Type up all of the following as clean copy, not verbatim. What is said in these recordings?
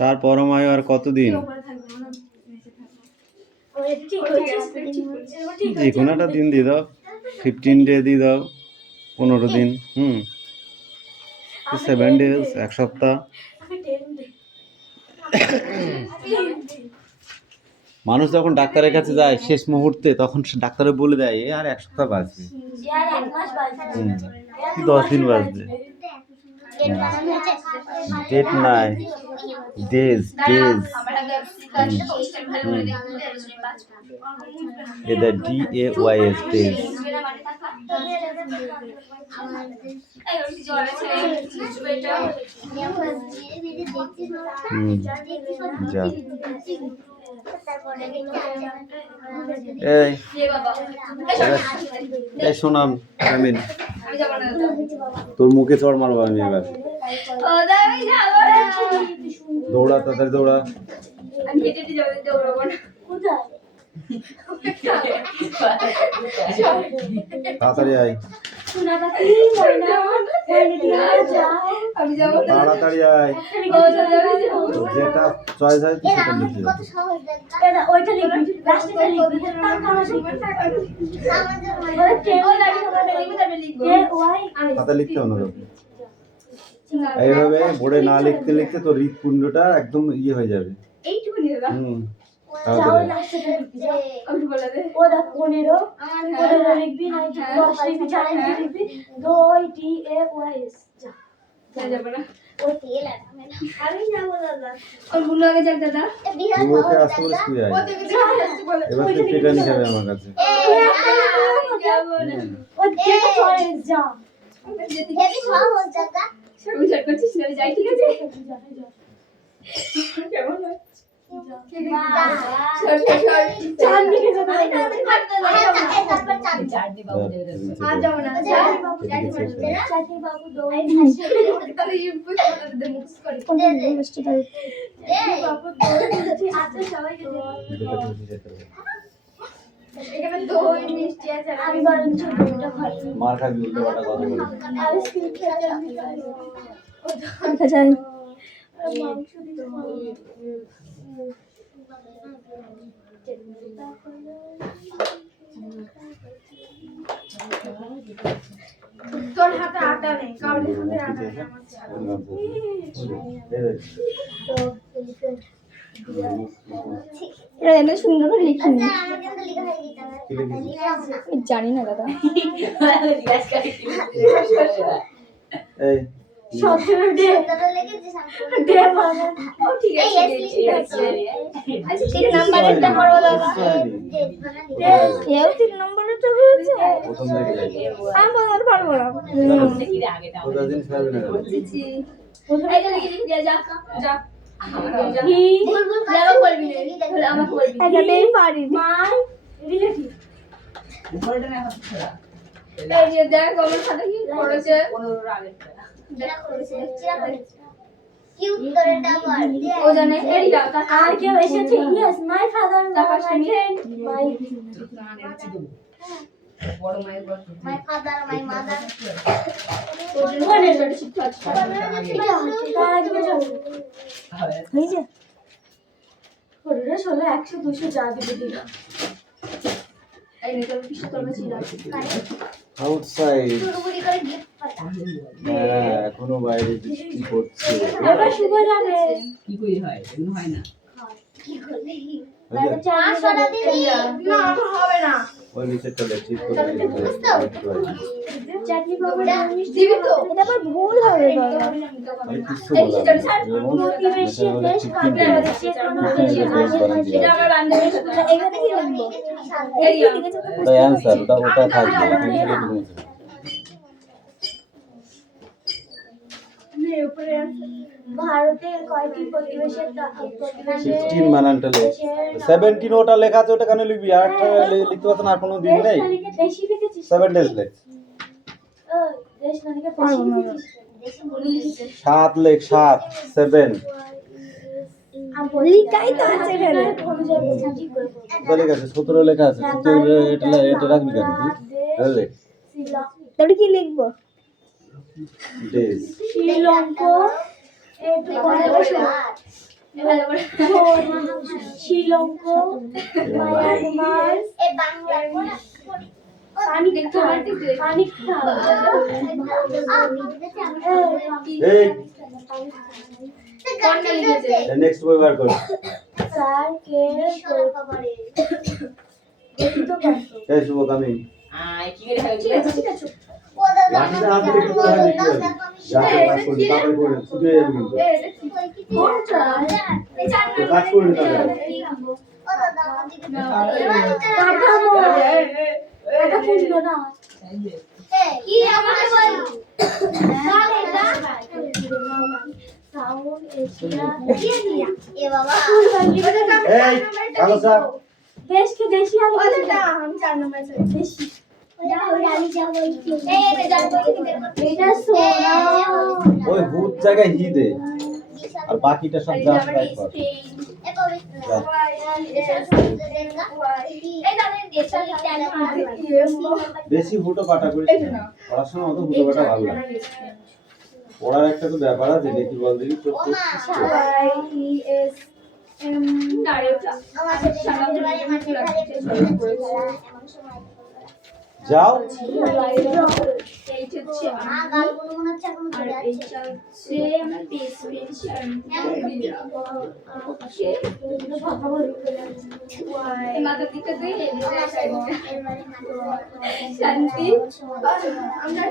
তার পরমায়ু আর কতদিন? যে কোনো একটা দিন দিয়ে দাও, 15 ডে দিয়ে দাও, 15 দিন, 7 ডেজ, এক সপ্তাহ। মানুষ যখন ডাক্তারের কাছে যায় শেষ মুহূর্তে, তখন ডাক্তারে বলে দেয় আর এক সপ্তাহ বাঁচবে, 10 দিন বাঁচবে। ডেট নাই, ডেজ ডেজ, এটা DAYS ডেজ। যা এই শোনাম আমিন, তোর মুখে চড় মারবো আমি এবার। দৌড়া তাড়াতাড়ি দৌড়া। তাড়াতাড়ি আয়, তাড়াতাড়ি আয়, যেটা চয়েস হয় সেটা লিখে খাতা লিখতে হবে না। এইভাবে বোর্ডে না লিখতে লিখতে তোর হৃৎপিণ্ডটা একদম ইয়ে হয়ে যাবে। এবার তুই পেটা নিয়ে যাবে আমার কাছে। মার খাবি উল্টো পাল্টা কথা তোর হাতে আটা নেই, কাউরি হাতে আটা নেই আমার ছাড়া। সুন্দর করে লিখিনি, জানি না দাদা। আর কেউ এসেছে? Yes, my father, my friend, my father, my mother. Outside এখনো বাইরে বৃষ্টি পড়ছে। কি করে হয়? এগুলো হয় না। কি করলে? না হবে না। ওই নিচেরটা ঠিক করে চাটনি পাউডার দিবি তো? এটা আবার ভুল হবে বাবা। আমি কিছু বললাম এটা আমার বান্ধবীর সাথে এখানে কি লিখবো? এই লিখেছে তো ওটা অ্যানসার, ওটা থাকবে। ভারতের কয়টি প্রতিবেশী 16 বানানটা লেখ। 17 ওটা লেখা আছে, ওটা কেন লিখবি? আর লিখতে পারছ না, আর কোনো দিন নেই। দেশি লিখেছিস 7 ডেজ লেখ। দেশ না লিখে দেশি লিখেছিস 7 লেখ, 7 7 লিখাই তো আছে এখানে ওটা লেখা আছে, 17 লেখা আছে। তুই এটা রাখবি কেন তুই? এটা লেখ তাহলে কি লিখবো? ডেজ। শ্রীলঙ্কা একটু পরে বসো শ্রীলঙ্কা মায়ানমার এই বাংলা পানি দেখতে পানি এই নেক্সট বই বার কর। স্যার কে দেখি তো পারতো এই শুভ কামিং। কি করে হবে? ঠিক আছে লাঠিটা হাতে রেখে কোথায় লিখতে হবে? যাতে কাজ করবি, তাড়াতাড়ি করে ছুটে যাবে কিন্তু। তো কাজ করবি তাড়াতাড়ি। এটা বুঝলো না কি আমাকে বল সাউন্ড এশিয়া এ বাবা এই কালো স্যার, দেশকে দেশি আর ওটা हम 4 नंबर से देशी এটা সোনা ওই ভূত জায়গায় হি দে, আর বাকিটা সব জাস্ট রাইট কর। বেশি ফুটো পাটা করিস না, পড়াশোনার মতো ফুটো পাটা ভালো লাগে। পড়ার একটা তো ব্যাপার আছে, দেখি বল দেখি তোর যাও। শান্তি আমরা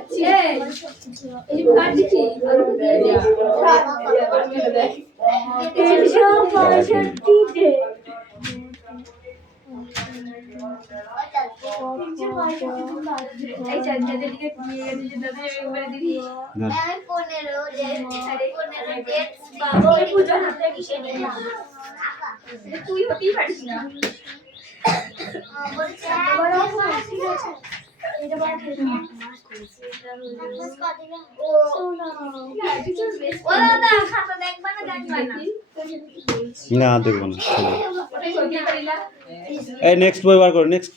তুই হতেই পারিস না না দেখবো না। এই নেক্সট বই বার করো, নেক্সট।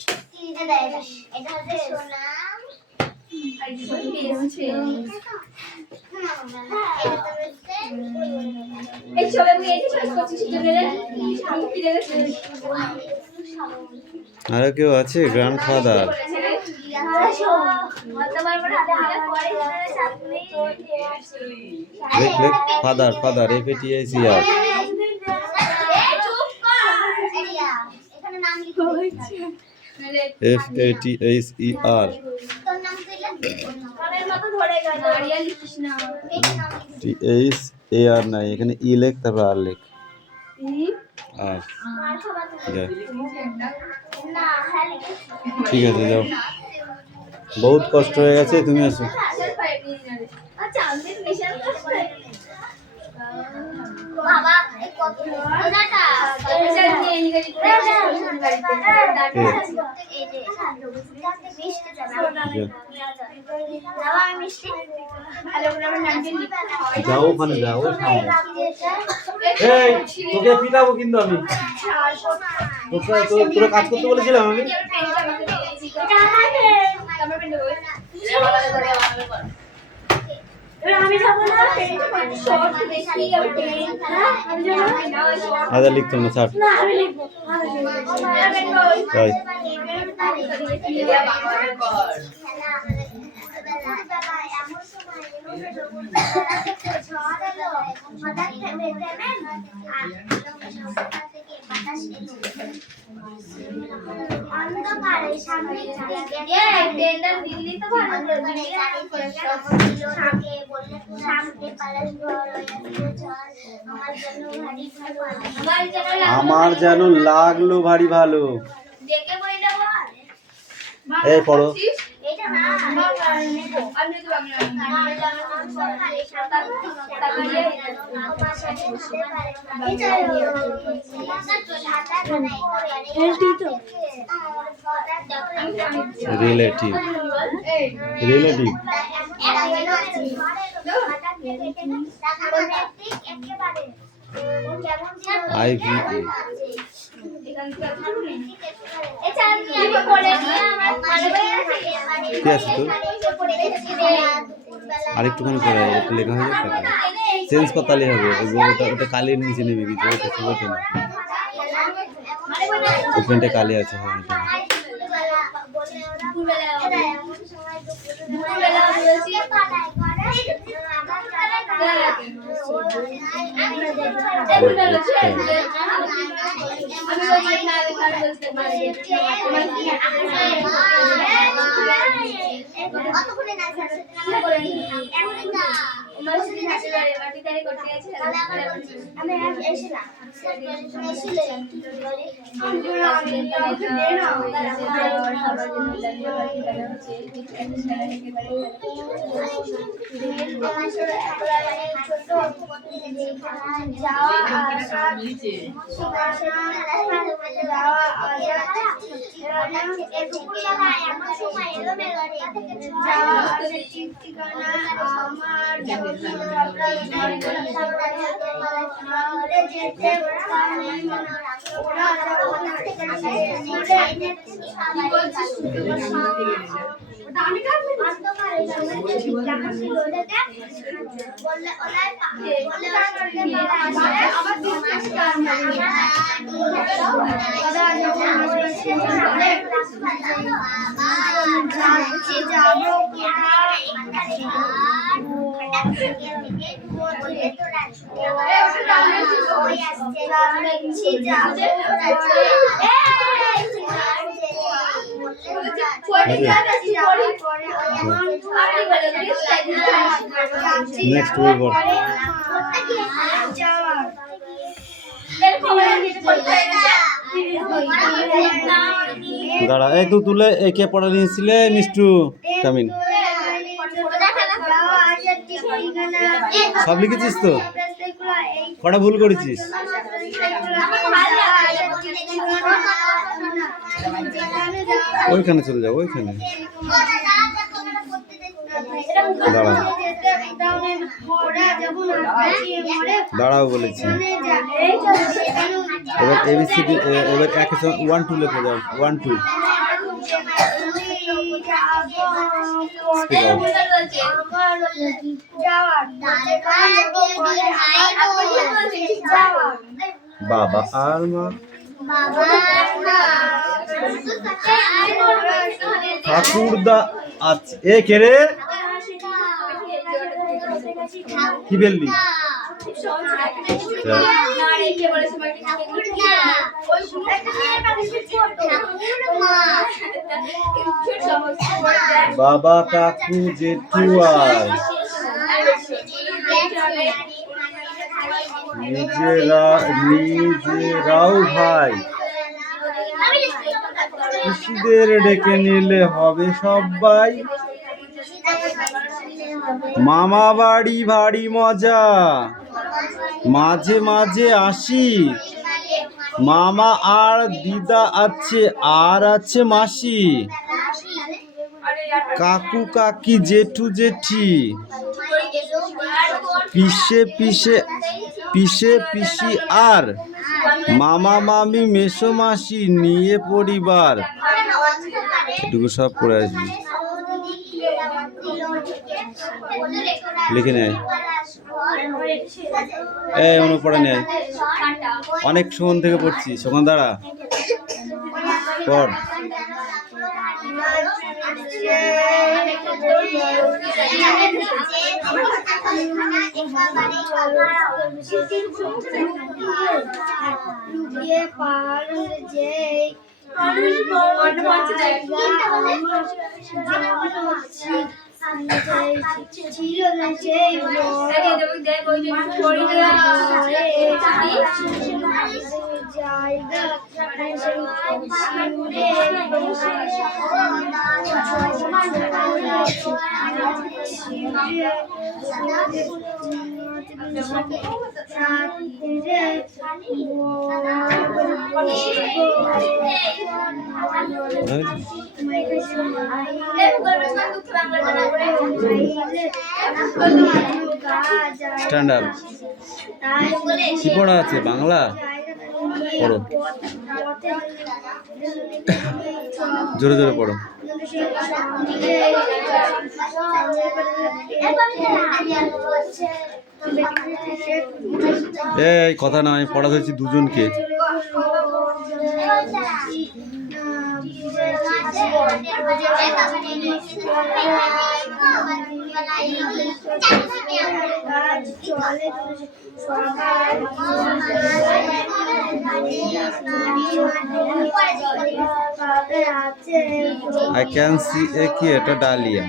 আরো কেউ আছে? গ্র্যান্ডফাদার লেখ লেখ। Father father FATHER। FATHER THAR নাই, এখানে ই লেখ, তারপর আর লেখ। আর ঠিক আছে, যাও। বহুত কষ্ট হয়ে গেছে, তুমি আসো। যাও ওখানে, যাও সামনে। এই তোকে পিটাবো কিন্তু আমি। তোরা কাজ করতে বলেছিলাম আমি। আচ্ছা লিখতাম না, ছাড়। তাই আমার যেন লাগলো ভারী ভালো। এই পড়ো। রিলেটিভ রিলেটিভ IVA কি আছে তো আরেকটুখানি করে একটু লেখা হয়ে যাবে চেঞ্জ করতে হবে ওটা কালির নিচে নেবে কিছু ওটা সময় না ওখানটা কালি আছে হ্যাঁ নেক্সট উইক দাঁড়া এই তুই তুলে একে পড়া নিয়েছিলে মিষ্টু কামিন সব লিখেছিস তো কটা ভুল করেছিস ওইখানে চলে যাও ওইখানে দাঁড়া দাঁড়াও বলেছি এবার ABCD এবার 1 2 লিখে দাও 1 2 বাবা আর মা ঠাকুরদা আচ্ছা এ কে রে কি বললি বাবা কাকু জেঠু আর নিজেরাও ভাই খুশিদের ডেকে নিলে হবে সবাই মামা বাড়ি ভারী মজা মাঝে মাঝে আসি মামা আর দিদা আছে আর আছে মাসি কাকু কাকি জেঠু জেঠি পিসে পিসে পিসে পিসি আর মামা মামি মেসো মাসি নিয়ে পরিবার এটুকু সব পড়ে আসবি লিখে নেয় এই অনু পড়ে নেয় অনেক সময় থেকে পড়ছি সকাল দাঁড়া পড় জায়গা স্ট্যান্ড আপ কি পড়া আছে বাংলা পড়ো জোরে জোরে পড়ো এই কথা না আমি পড়া ধরেছি দুজনকে I can see কি এটা ডালিয়া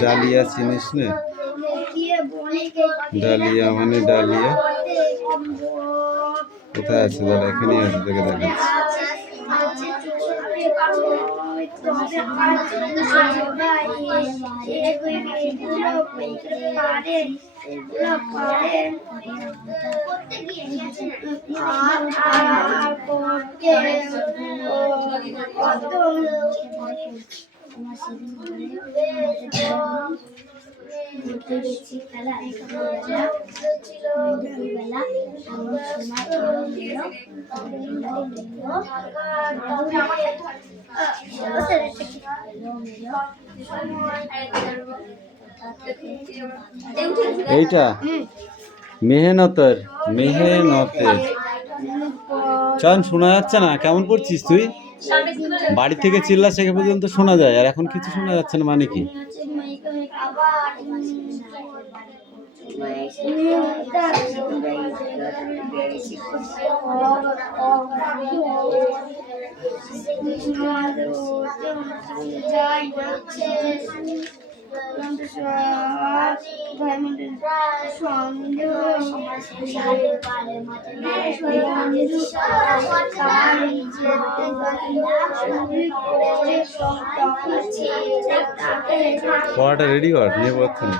ডালিয়া চিনিস না ডালিয়া মানে ডালিয়া কোথায় আছে দাদা এখানে আছে তোকে দেখাচ্ছি খেলা দুপুরবেলা এমন সময় এইটা মেহনতের চন শোনা যাচ্ছে না কেমন পড়ছিস তুই বাড়ি থেকে চিল্লা শেখা পর্যন্ত শোনা যায় আর এখন কিছু শোনা যাচ্ছে না মানে কি পড়াটা রেডি কর নিয়ে পড়ছে না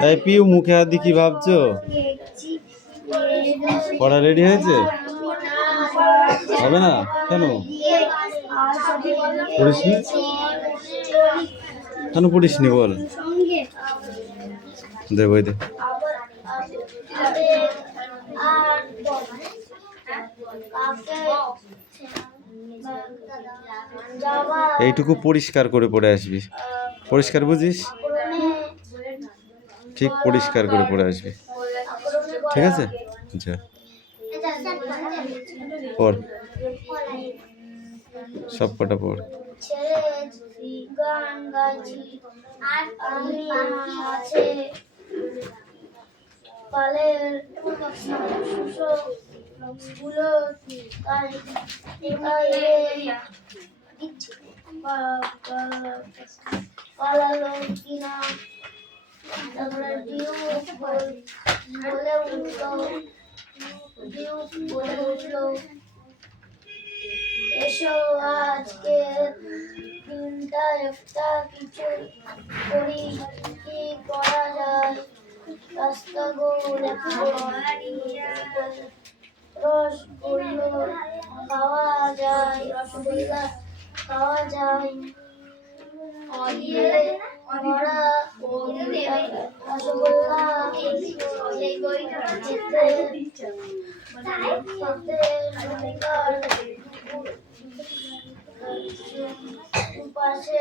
তাই পিউ মুখে হাত দিয়ে কি ভাবছো পড়া রেডি হয়েছে হবে না কেন পড়িসনি কেন পড়িসনি বল দে বই দে এইটুকু পরিষ্কার করে পড়ে আসবি পরিষ্কার বুঝিস ঠিক পরিষ্কার করে পড়ে আসবি ঠিক আছে আচ্ছা পড় সব কটা পড় কপালের গুলো পালালো কিনা তারপরে ডিউ বলে উঠলো এসো আজকে দিনটা একটা কিছু করি কি করা যায় রাস্তাগুলো রসগোল্লা খাওয়া যায় রসগোল্লা খাওয়া যায় রসগোল্লা পাশে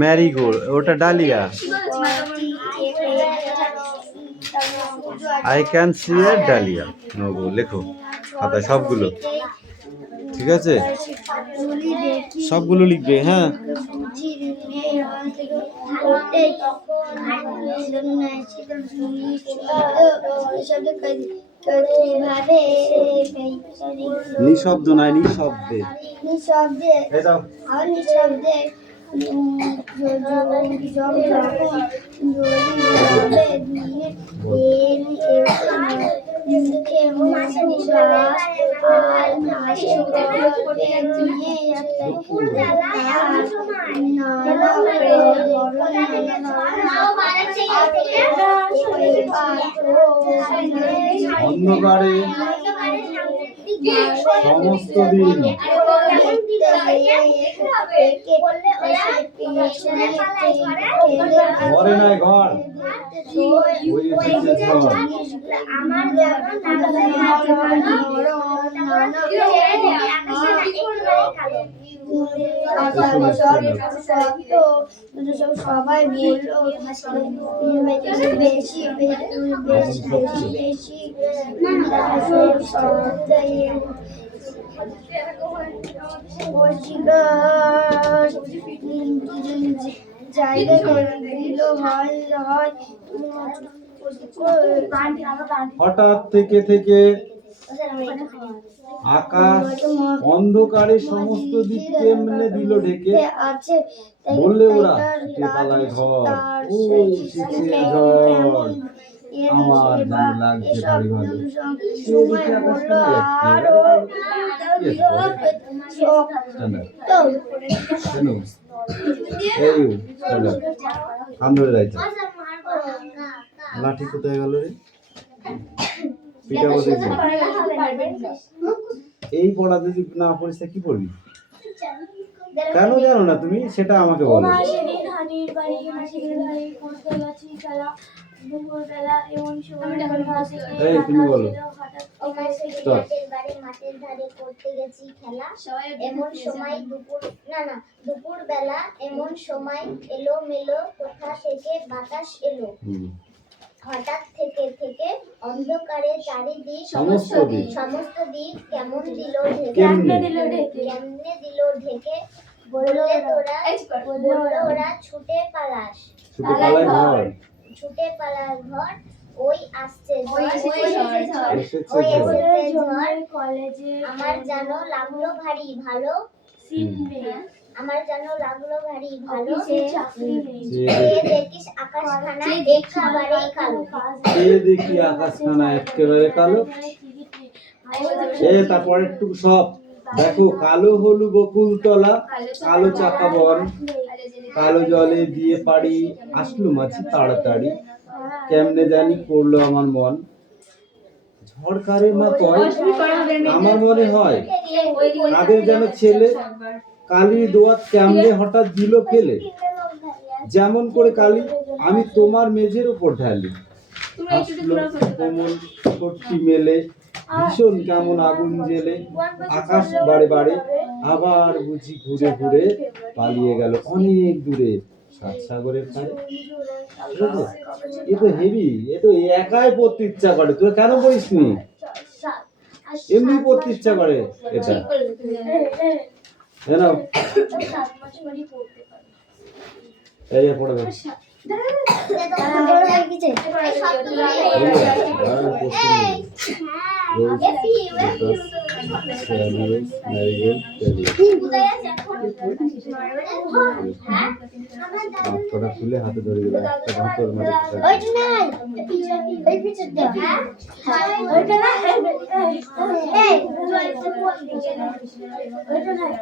ম্যারিগোল্ড, ওটা dahlia. I can see a dahlia. নগো লেখো খাতায় সবগুলো, ঠিক আছে? সবগুলো লিখবে, হ্যাঁ। নিঃশব্দ নয়, নিঃশব্দে। নিঃশব্দে আর নিঃশব্দে অন্ধকারে সমস্ত দিন ঘরে নাই ঘর, ওই এসেছে ঘর। সবাই বললো বেশি জায়গা দিল হঠাৎ থেকে থেকে আকাশ অন্ধকারে সমস্ত দিক কেমনে দিল ঢেকে, বললে ওরা পালায় ঘর, ও এসেছে ঝড়, আমার যেন লাগছে ভারী ভালো। লাঠি কোথায় গেল রে? পিটাবো দেখবো। এই পড়া যদি না পড়িস কি পড়বি? কেন জানো না তুমি, সেটা আমাকে বলো। এই তুমি বলো। মাঠের ধারে করতে গেছি খেলা, এমন সময় দুপুর বেলা এমন সময় এলো মেলো কোথা থেকে বাতাস এলো, হঠাৎ থেকে থেকে অন্ধকারে চারিদিক সমস্ত দিক কেমন দিল ঢেকে, বললো ওরা ছুটে পালাস ঘর, ওই আসছে ঝড়, আমার যেন লাগলো ভারী ভালো, দেখিস আকাশখানা একেবারে কালো। তারপর একটু সব দেখো, কালো হলু বকুল তলা, কালো চাকা বন, কালো জলে দিয়ে পাড়ি, আসলো মাছি তাড়াতাড়ি, কেমনে জানি করলো আমার মন। ঝড়কারে মা কয়, আমার মনে হয় তাদের যেন ছেলে কালী দোয়াত কেমনে হঠাৎ দিল ফেলে, যেমন করে কালী আমি তোমার মেঝের উপর ঢালি, হাসলো কোমল ঠোঁটটি মেলে, ভীষণ কেমন আগুন জেলে আকাশ বাড়ে বাড়ে আবার বুঝি ঘুরে ঘুরে পালিয়ে গেল অনেক দূরে সাত সাগরের পারে। ঠিক আছে? এ তো হেভি, এ তো একাই পড়তে ইচ্ছা করে, তুই কেন পড়িস নি? এমনি পড়তে ইচ্ছা করে এটা, জানো? এই যে পড়ে দেখ। খুলে হাতে ধরে দিল একটা ভাতর মাঝে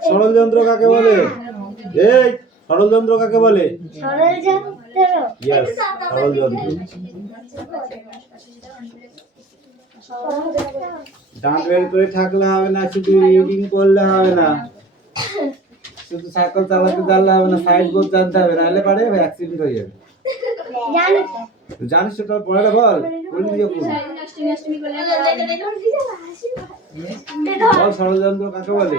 সরল যন্ত্র কাকে বলে? এই সরল যন্ত্র কাকে বলে? Yes, সরল যন্ত্র। দাঁত বের করে থাকলে হবে না, শুধু রিডিং করলে হবে না, শুধু সাইকেল চালাতে জানলে হবে না, সাইড বোর্ড জানতে হবে, নাহলে পারে অ্যাক্সিডেন্ট হয়ে যাবে। জানিস সেটা পড়াটা বল, বলি দিয়ে বল সরল যন্ত্র কাকে বলে?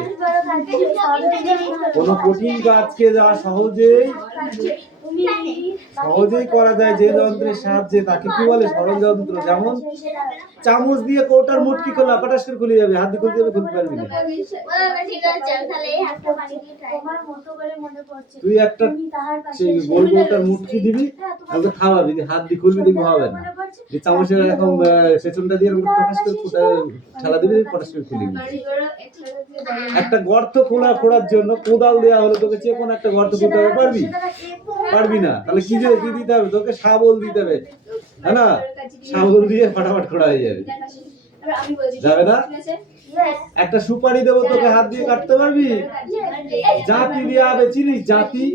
কোন কঠিন কাজকে যা সহজেই করা যায় যে যন্ত্রের সাহায্যে তাকে কি বলে? সরল যন্ত্র। যেমন চামচ দিয়ে কৌটার মুটকি খোলা পটাশ করে খুলে যাবে, হাত দিয়ে খুলতে যাবে, খুলতে পারবি না। তুই একটা সেই গোল কৌটার মুটকি দিবি, তাহলে খাওয়াবি, হাত দিয়ে খুলবি, দেখবি হবে না। যে চামচের এরকম সেচনটা দিয়ে পটাশ করে ঠেলা দিবি, পটাশ করে খুলে দিবি। একটা গর্ত খোঁড়ার জন্য কোদাল দেওয়া হলো, তোকে যে কোনো একটা গর্ত খুঁড়তে হবে, পারবি না। তাহলে কি দিতে হবে তোকে? শাবল দিতে হবে, তাই না? শাবল দিয়ে ফটাফট খোঁড়া হয়ে যাবে, যাবে না? একটা সুপারি দেবো তোকে, হাত দিয়ে কাটতে পারবি? জাতি দিয়ে হবে, চিনিস জাতি?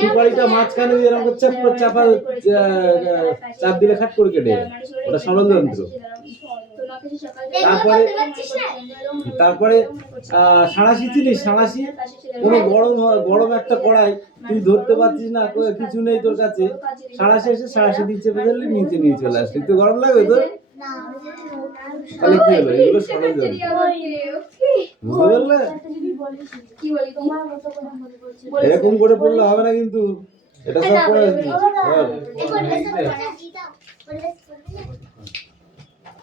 সুপারিটা মাঝখানে দিয়ে এরকম চাপ দিলে খাট করে কেটে যাবে, ওটা সরল যন্ত্র। তারপরে সাঁড়াশি চিনিস? সাঁড়াশি কোনো গরম একটা কড়াই, তুই ধরতে পারছিস না, কিছু নেই তোর কাছে, সাঁড়াশি এসে সাঁড়াশি দিয়ে চেপে ধরলি, নিচে নিয়ে চলে আসলি, তুই গরম লাগবে তোর? তাহলে কি হলো? এগুলো সরল যন্ত্র, বুঝতে পারলে? এরকম করে পড়লে হবে না কিন্তু, এটা সব পড়ে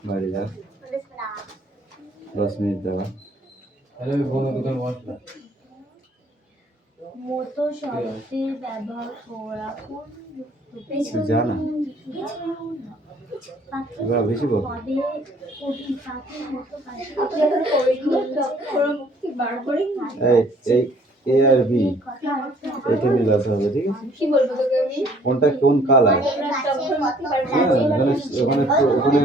বাড়ি যা 10 মিনিট দেওয়া মতো শব্দের ব্যবহার করা জানা বেশি বল। এই এ আর বি এটা মিলাতে হবে, ঠিক আছে? কোনটা কোন কালার? ওখানে ফুলের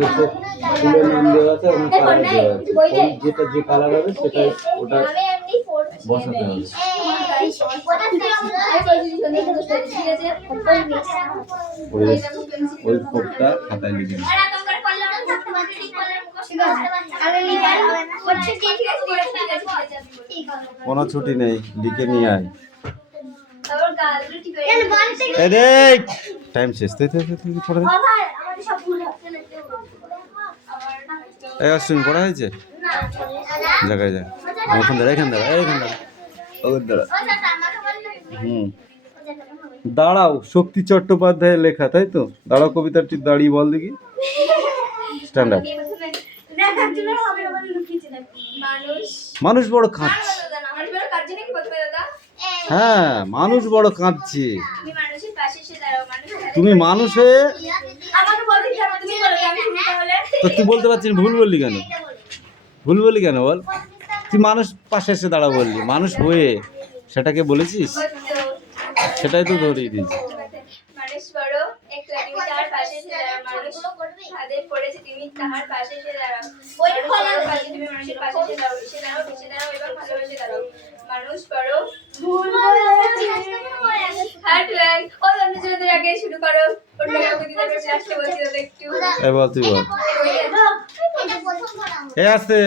নাম দেওয়া আছে, ওখানে কালার দেওয়া আছে, যেটা যে কালার হবে সেটাই ওটা বসাতে হবে। ওই কোডটা খাতায় লিখে নিন। কোনো ছুটি নেই, লিখে নিয়ে আয়। টাইম শেষ, পড়া হয়েছে, জায়গায় যা, এখান দাঁড়া। দাঁড়াও শক্তি চট্টোপাধ্যায়ের লেখা, তাই তো? দাঁড়াও কবিতাটি দাঁড়িয়ে বল দেখি, স্ট্যান্ডার্ড। মানুষ বড় কাঁদছে, হ্যাঁ মানুষ বড় কাঁদছে, তুমি মানুষ হয়ে তো তুই বলতে পারছিস ভুল বললি কেন? বল, তুই মানুষ পাশে এসে দাঁড়া বললি, মানুষ হয়ে সেটাকে বলেছিস, সেটাই তো ধরিয়ে দিয়েছি। মানুষ বড় একটু তুমি তাহার পাশে এসে দাঁড়াও, মানুষ খাদে পড়েছে তুমি তাহার পাশে এসে দাঁড়াও, ওই ফলার পাশে তুমি মানুষের পাশে এসে দাঁড়াও, এসে দাঁড়াও এবং ভালোবেসে দাঁড়াও। মানুষ বড় ভুল বলেছে, হার্ট লাইক ও বন্ধুদের আগে শুরু করো, ওটা কবিতা তারপর লাস্টে বলছি তো একটু এই বল, তুই বল। এই আছে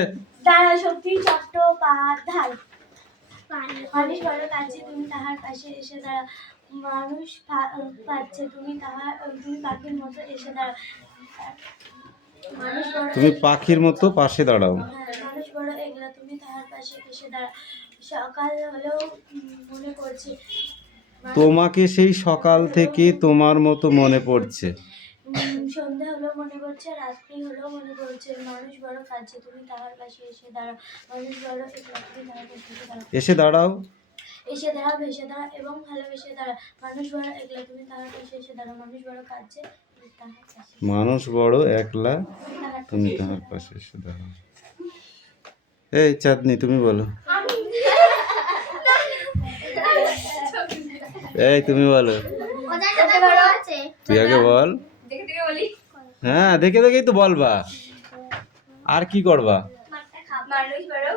দাঁড়া শক্তি চট্টোপাধ্যায়। মানুষ বড় কাছে তুমি তাহার পাশে এসে দাঁড়াও, মানুষ পাচ্ছে তুমি পাখির মতো এসে দাঁড়াও, মানুষ বড় তুমি পাখির মতো পাশে দাঁড়াও। মানুষ বড় একলা, তুমি তাহার পাশে এসে দাঁড়াও। সকাল হলেও মনে পড়ছে, তোমাকে সেই সকাল থেকে তোমার মতো মনে পড়ছে। সন্ধ্যা হলেও মনে পড়ছে, রাত্রি হলেও মনে পড়ছে। মানুষ বড় কাছে, তুমি তাহার পাশে এসে দাঁড়াও। মানুষ বড় একলা, তুমি তাহার পাশে এসে দাঁড়াও। এসে দাঁড়াও। ভেসে দাঁড়াও এবং ভালোবেসে দাঁড়াও। মানুষ বড় একলা, তুমি তাহার পাশে এসে দাঁড়াও। মানুষ বড় কাছে, তুমি তাহার পাশে মানুষ বড় একলা, তুমি তাহার পাশে এসে দাঁড়াও। এই চাঁদনি তুমি বলো। এই তুমি বলো। তুই আগে বল। দেখে দেখে বলি। হ্যাঁ দেখে দেখেই তো বলবা, আর কি করবা? মানুষ বড়